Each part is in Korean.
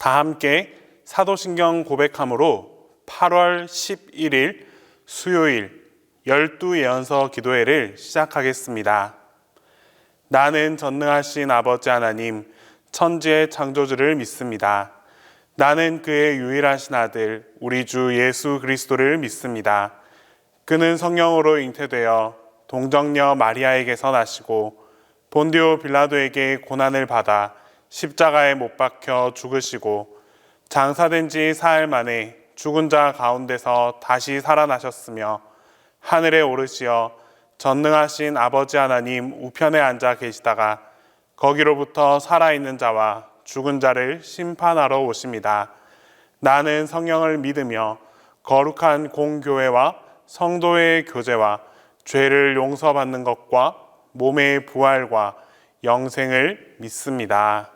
다 함께 사도신경 고백함으로 8월 11일 수요일 12예언서 기도회를 시작하겠습니다. 나는 전능하신 아버지 하나님, 천지의 창조주를 믿습니다. 나는 그의 유일하신 아들, 우리 주 예수 그리스도를 믿습니다. 그는 성령으로 잉태되어 동정녀 마리아에게서 나시고 본디오 빌라도에게 고난을 받아 십자가에 못 박혀 죽으시고 장사된 지 사흘 만에 죽은 자 가운데서 다시 살아나셨으며 하늘에 오르시어 전능하신 아버지 하나님 우편에 앉아 계시다가 거기로부터 살아있는 자와 죽은 자를 심판하러 오십니다. 나는 성령을 믿으며 거룩한 공교회와 성도의 교제와 죄를 용서받는 것과 몸의 부활과 영생을 믿습니다.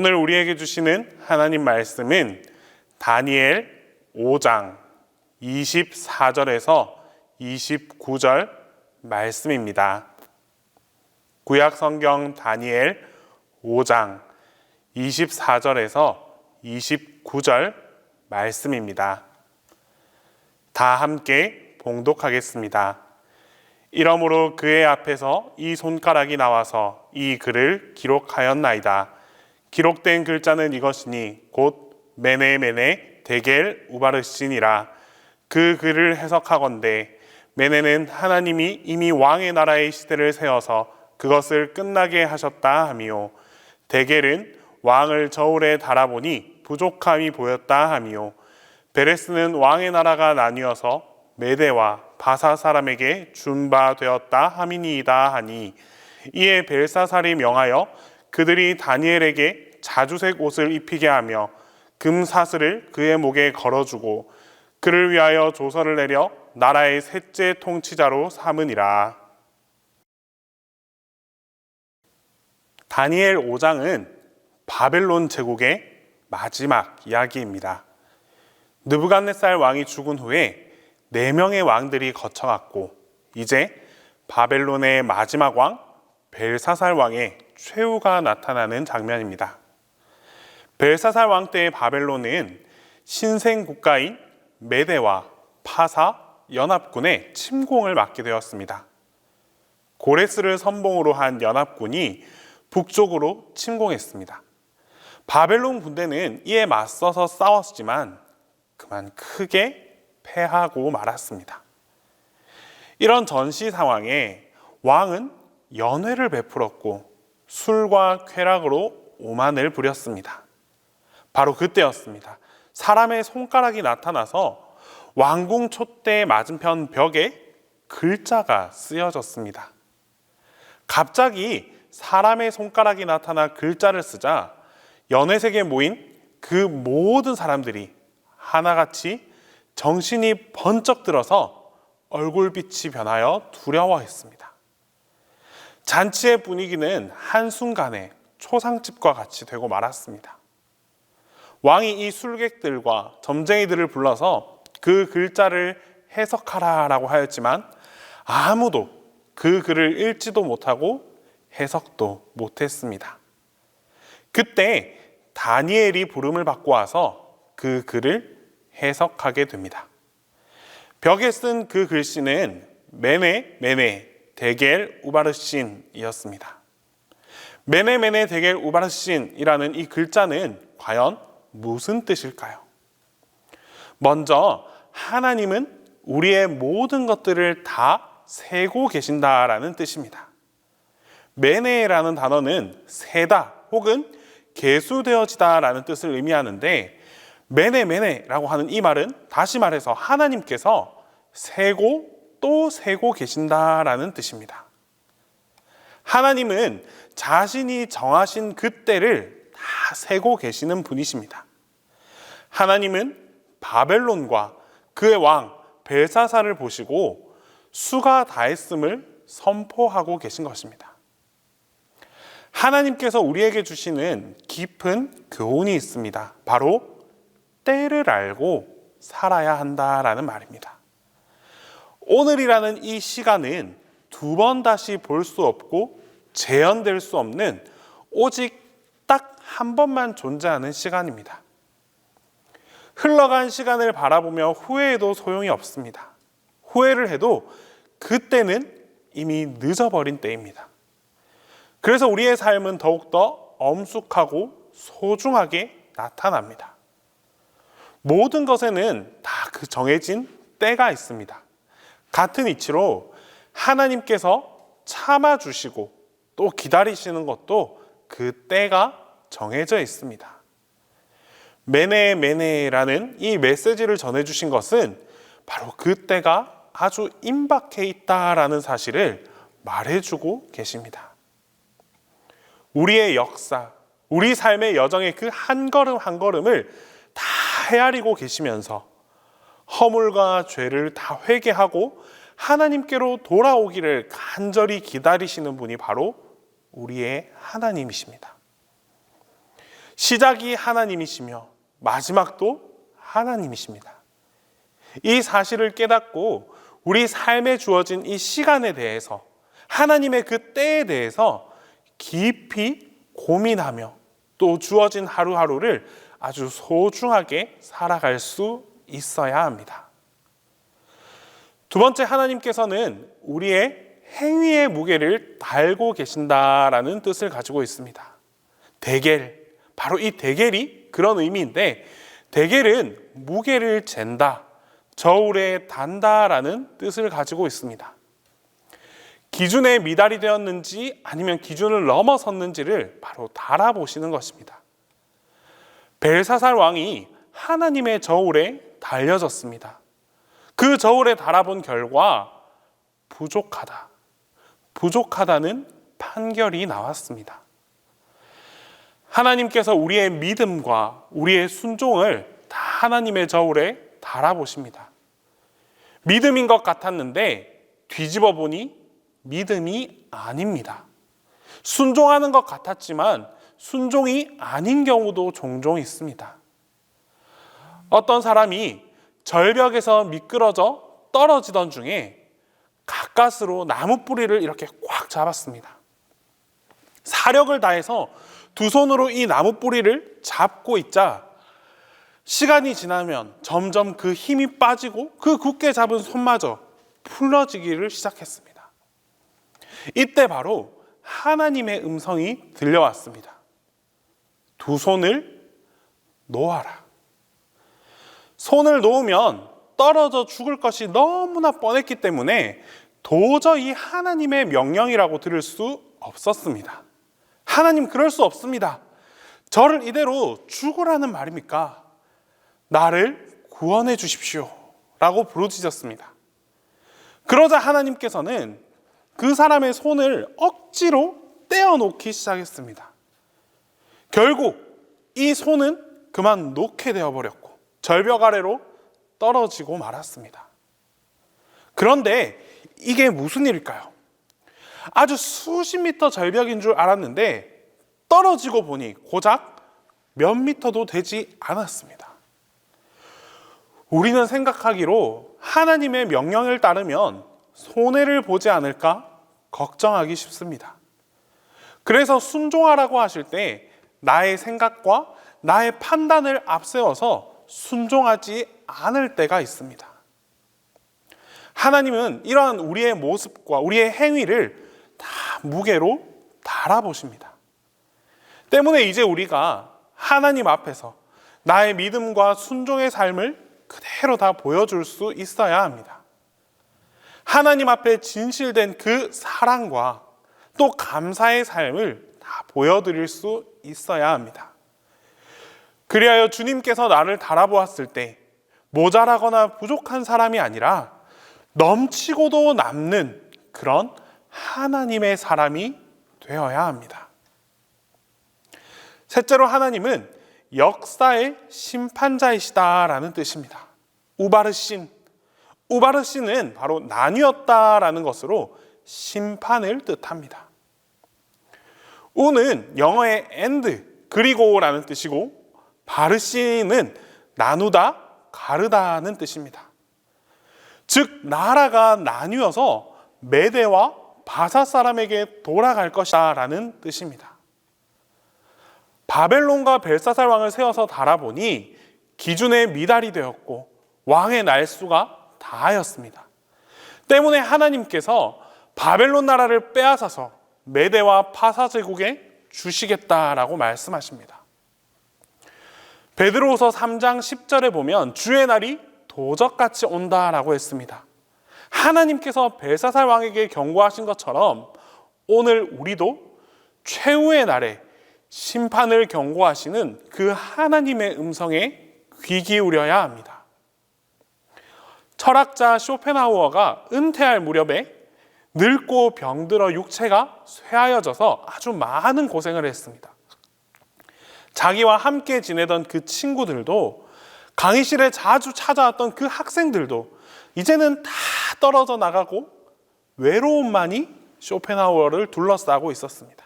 오늘 우리에게 주시는 하나님 말씀은 다니엘 5장 24절에서 29절 말씀입니다. 구약 성경 다니엘 5장 24절에서 29절 말씀입니다. 다 함께 봉독하겠습니다. 이러므로 그의 앞에서 이 손가락이 나와서 이 글을 기록하였나이다. 기록된 글자는 이것이니 곧 메네 데겔 우바르신이라. 그 글을 해석하건대 메네는 하나님이 이미 왕의 나라의 시대를 세워서 그것을 끝나게 하셨다 하미요. 데겔은 왕을 저울에 달아보니 부족함이 보였다 하미요. 베레스는 왕의 나라가 나뉘어서 메대와 바사 사람에게 준 바 되었다 함이니이다 하니, 이에 벨사살이 명하여 그들이 다니엘에게 자주색 옷을 입히게 하며 금사슬을 그의 목에 걸어주고 그를 위하여 조서를 내려 나라의 셋째 통치자로 삼으니라. 다니엘 5장은 바벨론 제국의 마지막 이야기입니다. 느부갓네살 왕이 죽은 후에 4명의 왕들이 거쳐갔고 이제 바벨론의 마지막 왕 벨사살 왕의 최후가 나타나는 장면입니다. 벨사살 왕 때의 바벨론은 신생 국가인 메대와 파사 연합군의 침공을 맡게 되었습니다. 고레스를 선봉으로 한 연합군이 북쪽으로 침공했습니다. 바벨론 군대는 이에 맞서서 싸웠지만 그만 크게 패하고 말았습니다. 이런 전시 상황에 왕은 연회를 베풀었고 술과 쾌락으로 오만을 부렸습니다. 바로 그때였습니다. 사람의 손가락이 나타나서 왕궁 촛대 맞은편 벽에 글자가 쓰여졌습니다. 갑자기 사람의 손가락이 나타나 글자를 쓰자 연회색에 모인 그 모든 사람들이 하나같이 정신이 번쩍 들어서 얼굴빛이 변하여 두려워했습니다. 잔치의 분위기는 한순간에 초상집과 같이 되고 말았습니다. 왕이 이 술객들과 점쟁이들을 불러서 그 글자를 해석하라라고 하였지만 아무도 그 글을 읽지도 못하고 해석도 못했습니다. 그때 다니엘이 부름을 받고 와서 그 글을 해석하게 됩니다. 벽에 쓴 그 글씨는 메네 데겔 우바르신이었습니다. 메네 데겔 우바르신이라는 이 글자는 과연 무슨 뜻일까요? 먼저 하나님은 우리의 모든 것들을 다 세고 계신다라는 뜻입니다. 메네라는 단어는 세다 혹은 계수되어지다라는 뜻을 의미하는데, 메네라고 하는 이 말은 다시 말해서 하나님께서 세고 또 세고 계신다라는 뜻입니다. 하나님은 자신이 정하신 그 때를 다 세고 계시는 분이십니다. 하나님은 바벨론과 그의 왕 벨사살을 보시고 수가 다했음을 선포하고 계신 것입니다. 하나님께서 우리에게 주시는 깊은 교훈이 있습니다. 바로 때를 알고 살아야 한다라는 말입니다. 오늘이라는 이 시간은 2번 다시 볼 수 없고 재현될 수 없는 오직 딱 한 번만 존재하는 시간입니다. 흘러간 시간을 바라보며 후회해도 소용이 없습니다. 후회를 해도 그때는 이미 늦어버린 때입니다. 그래서 우리의 삶은 더욱더 엄숙하고 소중하게 나타납니다. 모든 것에는 다 그 정해진 때가 있습니다. 같은 이치로 하나님께서 참아주시고 또 기다리시는 것도 그 때가 정해져 있습니다. 메네라는 이 메시지를 전해주신 것은 바로 그 때가 아주 임박해 있다라는 사실을 말해주고 계십니다. 우리의 역사, 우리 삶의 여정의 그 한 걸음 한 걸음을 다 헤아리고 계시면서 허물과 죄를 다 회개하고 하나님께로 돌아오기를 간절히 기다리시는 분이 바로 우리의 하나님이십니다. 시작이 하나님이시며 마지막도 하나님이십니다. 이 사실을 깨닫고 우리 삶에 주어진 이 시간에 대해서, 하나님의 그 때에 대해서 깊이 고민하며 또 주어진 하루하루를 아주 소중하게 살아갈 수 있어야 합니다. 두 번째, 하나님께서는 우리의 행위의 무게를 달고 계신다라는 뜻을 가지고 있습니다. 대겔, 바로 이 대겔이 그런 의미인데, 대겔은 무게를 잰다, 저울에 단다라는 뜻을 가지고 있습니다. 기준에 미달이 되었는지 아니면 기준을 넘어섰는지를 바로 달아보시는 것입니다. 벨사살 왕이 하나님의 저울에 달려졌습니다. 그 저울에 달아본 결과 부족하다는 판결이 나왔습니다. 하나님께서 우리의 믿음과 우리의 순종을 다 하나님의 저울에 달아보십니다. 믿음인 것 같았는데 뒤집어 보니 믿음이 아닙니다. 순종하는 것 같았지만 순종이 아닌 경우도 종종 있습니다. 어떤 사람이 절벽에서 미끄러져 떨어지던 중에 가까스로 나무 뿌리를 이렇게 꽉 잡았습니다. 사력을 다해서 두 손으로 이 나무 뿌리를 잡고 있자 시간이 지나면 점점 그 힘이 빠지고 그 굳게 잡은 손마저 풀러지기를 시작했습니다. 이때 바로 하나님의 음성이 들려왔습니다. 두 손을 놓아라. 손을 놓으면 떨어져 죽을 것이 너무나 뻔했기 때문에 도저히 하나님의 명령이라고 들을 수 없었습니다. 하나님, 그럴 수 없습니다. 저를 이대로 죽으라는 말입니까? 나를 구원해 주십시오 라고 부르짖었습니다. 그러자 하나님께서는 그 사람의 손을 억지로 떼어놓기 시작했습니다. 결국 이 손은 그만 놓게 되어버렸고 절벽 아래로 떨어지고 말았습니다. 그런데 이게 무슨 일일까요? 아주 수십 미터 절벽인 줄 알았는데 떨어지고 보니 고작 몇 미터도 되지 않았습니다. 우리는 생각하기로 하나님의 명령을 따르면 손해를 보지 않을까 걱정하기 쉽습니다. 그래서 순종하라고 하실 때 나의 생각과 나의 판단을 앞세워서 순종하지 않을 때가 있습니다. 하나님은 이러한 우리의 모습과 우리의 행위를 다 무게로 달아보십니다. 때문에 이제 우리가 하나님 앞에서 나의 믿음과 순종의 삶을 그대로 다 보여줄 수 있어야 합니다. 하나님 앞에 진실된 그 사랑과 또 감사의 삶을 다 보여드릴 수 있어야 합니다. 그리하여 주님께서 나를 달아보았을 때 모자라거나 부족한 사람이 아니라 넘치고도 남는 그런 하나님의 사람이 되어야 합니다. 셋째로, 하나님은 역사의 심판자이시다라는 뜻입니다. 우바르신은 바로 나뉘었다라는 것으로 심판을 뜻합니다. 우는 영어의 and, 그리고라는 뜻이고, 바르신은 나누다, 가르다는 뜻입니다. 즉 나라가 나뉘어서 메대와 바사 사람에게 돌아갈 것이다 라는 뜻입니다. 바벨론과 벨사살 왕을 세워서 달아보니 기준에 미달이 되었고 왕의 날수가 다하였습니다. 때문에 하나님께서 바벨론 나라를 빼앗아서 메대와 파사 제국에 주시겠다라고 말씀하십니다. 베드로후서 3장 10절에 보면 주의 날이 도적같이 온다라고 했습니다. 하나님께서 벨사살 왕에게 경고하신 것처럼 오늘 우리도 최후의 날에 심판을 경고하시는 그 하나님의 음성에 귀 기울여야 합니다. 철학자 쇼펜하우어가 은퇴할 무렵에 늙고 병들어 육체가 쇠하여져서 아주 많은 고생을 했습니다. 자기와 함께 지내던 그 친구들도, 강의실에 자주 찾아왔던 그 학생들도 이제는 다 떨어져 나가고 외로움만이 쇼펜하우어를 둘러싸고 있었습니다.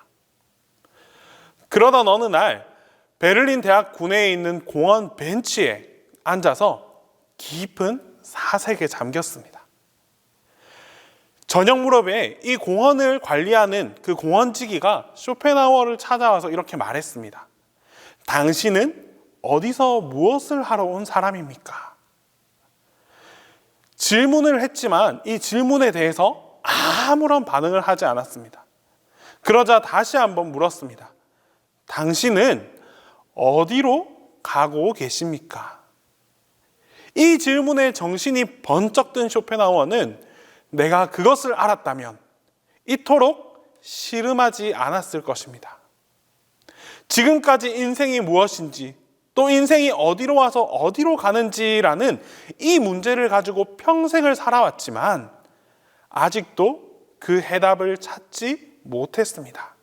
그러던 어느 날 베를린 대학 구내에 있는 공원 벤치에 앉아서 깊은 사색에 잠겼습니다. 저녁 무렵에 이 공원을 관리하는 그 공원지기가 쇼펜하우어를 찾아와서 이렇게 말했습니다. 당신은 어디서 무엇을 하러 온 사람입니까? 질문을 했지만 이 질문에 대해서 아무런 반응을 하지 않았습니다. 그러자 다시 한번 물었습니다. 당신은 어디로 가고 계십니까? 이 질문에 정신이 번쩍 든 쇼펜하우어는 내가 그것을 알았다면 이토록 씨름하지 않았을 것입니다. 지금까지 인생이 무엇인지, 또 인생이 어디로 와서 어디로 가는지라는 이 문제를 가지고 평생을 살아왔지만 아직도 그 해답을 찾지 못했습니다.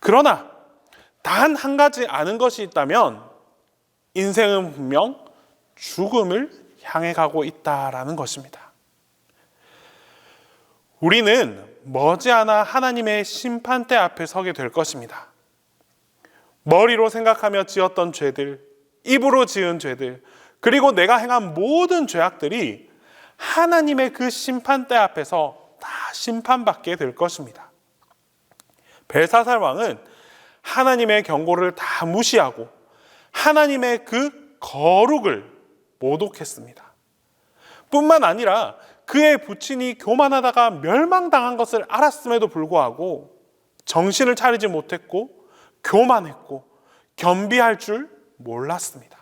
그러나 단 한 가지 아는 것이 있다면 인생은 분명 죽음을 향해 가고 있다라는 것입니다. 우리는 머지않아 하나님의 심판대 앞에 서게 될 것입니다. 머리로 생각하며 지었던 죄들, 입으로 지은 죄들, 그리고 내가 행한 모든 죄악들이 하나님의 그 심판대 앞에서 다 심판받게 될 것입니다. 벨사살 왕은 하나님의 경고를 다 무시하고 하나님의 그 거룩을 모독했습니다. 뿐만 아니라 그의 부친이 교만하다가 멸망당한 것을 알았음에도 불구하고 정신을 차리지 못했고 교만했고 겸비할 줄 몰랐습니다.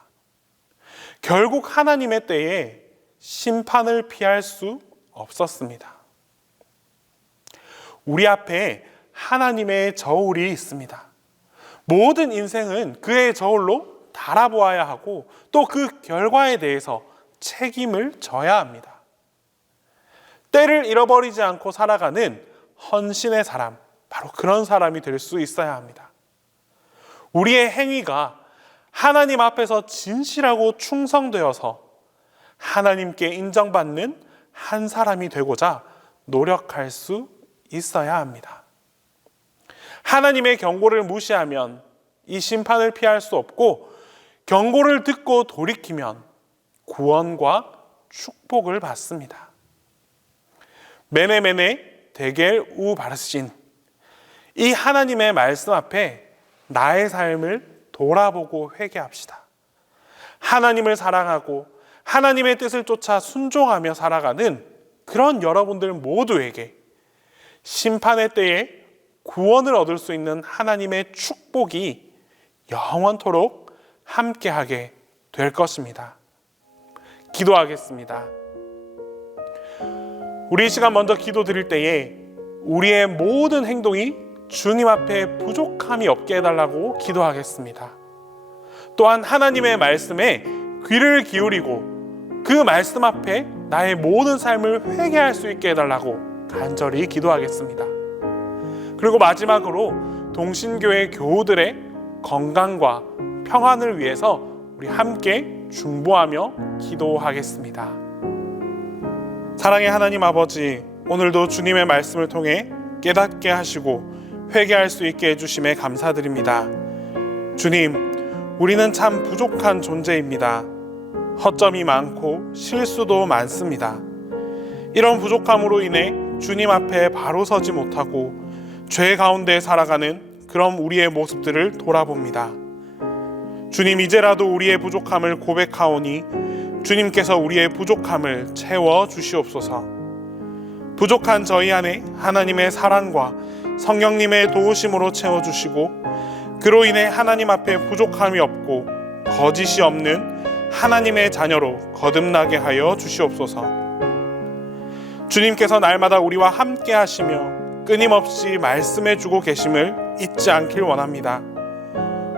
결국 하나님의 때에 심판을 피할 수 없었습니다. 우리 앞에 하나님의 저울이 있습니다. 모든 인생은 그의 저울로 달아보아야 하고 또 그 결과에 대해서 책임을 져야 합니다. 때를 잃어버리지 않고 살아가는 헌신의 사람, 바로 그런 사람이 될 수 있어야 합니다. 우리의 행위가 하나님 앞에서 진실하고 충성되어서 하나님께 인정받는 한 사람이 되고자 노력할 수 있어야 합니다. 하나님의 경고를 무시하면 이 심판을 피할 수 없고 경고를 듣고 돌이키면 구원과 축복을 받습니다. 메네메네 데겔 우 바르신, 이 하나님의 말씀 앞에 나의 삶을 돌아보고 회개합시다. 하나님을 사랑하고 하나님의 뜻을 쫓아 순종하며 살아가는 그런 여러분들 모두에게 심판의 때에 구원을 얻을 수 있는 하나님의 축복이 영원토록 함께하게 될 것입니다. 기도하겠습니다. 우리 이 시간 먼저 기도 드릴 때에 우리의 모든 행동이 주님 앞에 부족함이 없게 해달라고 기도하겠습니다. 또한 하나님의 말씀에 귀를 기울이고 그 말씀 앞에 나의 모든 삶을 회개할 수 있게 해달라고 간절히 기도하겠습니다. 그리고 마지막으로 동신교회 교우들의 건강과 평안을 위해서 우리 함께 중보하며 기도하겠습니다. 사랑의 하나님 아버지, 오늘도 주님의 말씀을 통해 깨닫게 하시고 회개할 수 있게 해주심에 감사드립니다. 주님, 우리는 참 부족한 존재입니다. 허점이 많고 실수도 많습니다. 이런 부족함으로 인해 주님 앞에 바로 서지 못하고 죄 가운데 살아가는 그런 우리의 모습들을 돌아봅니다. 주님, 이제라도 우리의 부족함을 고백하오니 주님께서 우리의 부족함을 채워 주시옵소서. 부족한 저희 안에 하나님의 사랑과 성령님의 도우심으로 채워주시고 그로 인해 하나님 앞에 부족함이 없고 거짓이 없는 하나님의 자녀로 거듭나게 하여 주시옵소서. 주님께서 날마다 우리와 함께 하시며 끊임없이 말씀해 주고 계심을 잊지 않길 원합니다.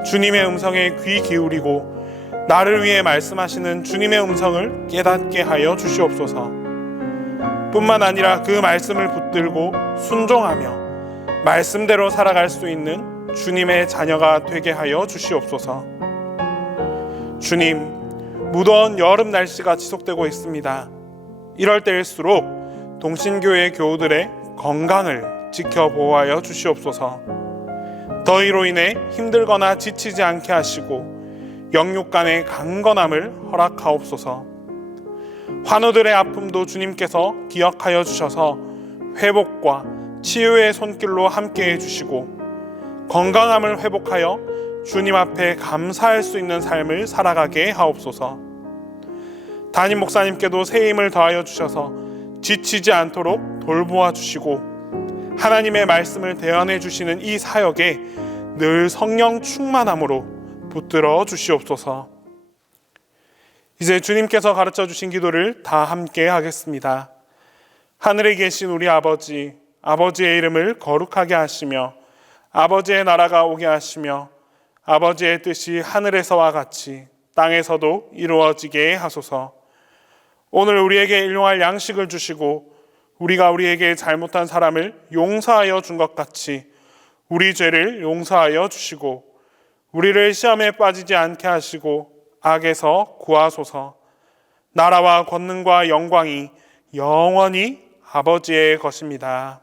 주님의 음성에 귀 기울이고 나를 위해 말씀하시는 주님의 음성을 깨닫게 하여 주시옵소서. 뿐만 아니라 그 말씀을 붙들고 순종하며 말씀대로 살아갈 수 있는 주님의 자녀가 되게 하여 주시옵소서. 주님, 무더운 여름 날씨가 지속되고 있습니다. 이럴 때일수록 동신교회 교우들의 건강을 지켜보아여 주시옵소서. 더위로 인해 힘들거나 지치지 않게 하시고 영육간의 강건함을 허락하옵소서. 환우들의 아픔도 주님께서 기억하여 주셔서 회복과 치유의 손길로 함께해 주시고 건강함을 회복하여 주님 앞에 감사할 수 있는 삶을 살아가게 하옵소서. 담임 목사님께도 새 힘을 더하여 주셔서 지치지 않도록 돌보아 주시고 하나님의 말씀을 대언해 주시는 이 사역에 늘 성령 충만함으로 붙들어 주시옵소서. 이제 주님께서 가르쳐 주신 기도를 다 함께 하겠습니다. 하늘에 계신 우리 아버지, 아버지의 이름을 거룩하게 하시며 아버지의 나라가 오게 하시며 아버지의 뜻이 하늘에서와 같이 땅에서도 이루어지게 하소서. 오늘 우리에게 일용할 양식을 주시고 우리가 우리에게 잘못한 사람을 용서하여 준 것 같이 우리 죄를 용서하여 주시고 우리를 시험에 빠지지 않게 하시고 악에서 구하소서. 나라와 권능과 영광이 영원히 아버지의 것입니다.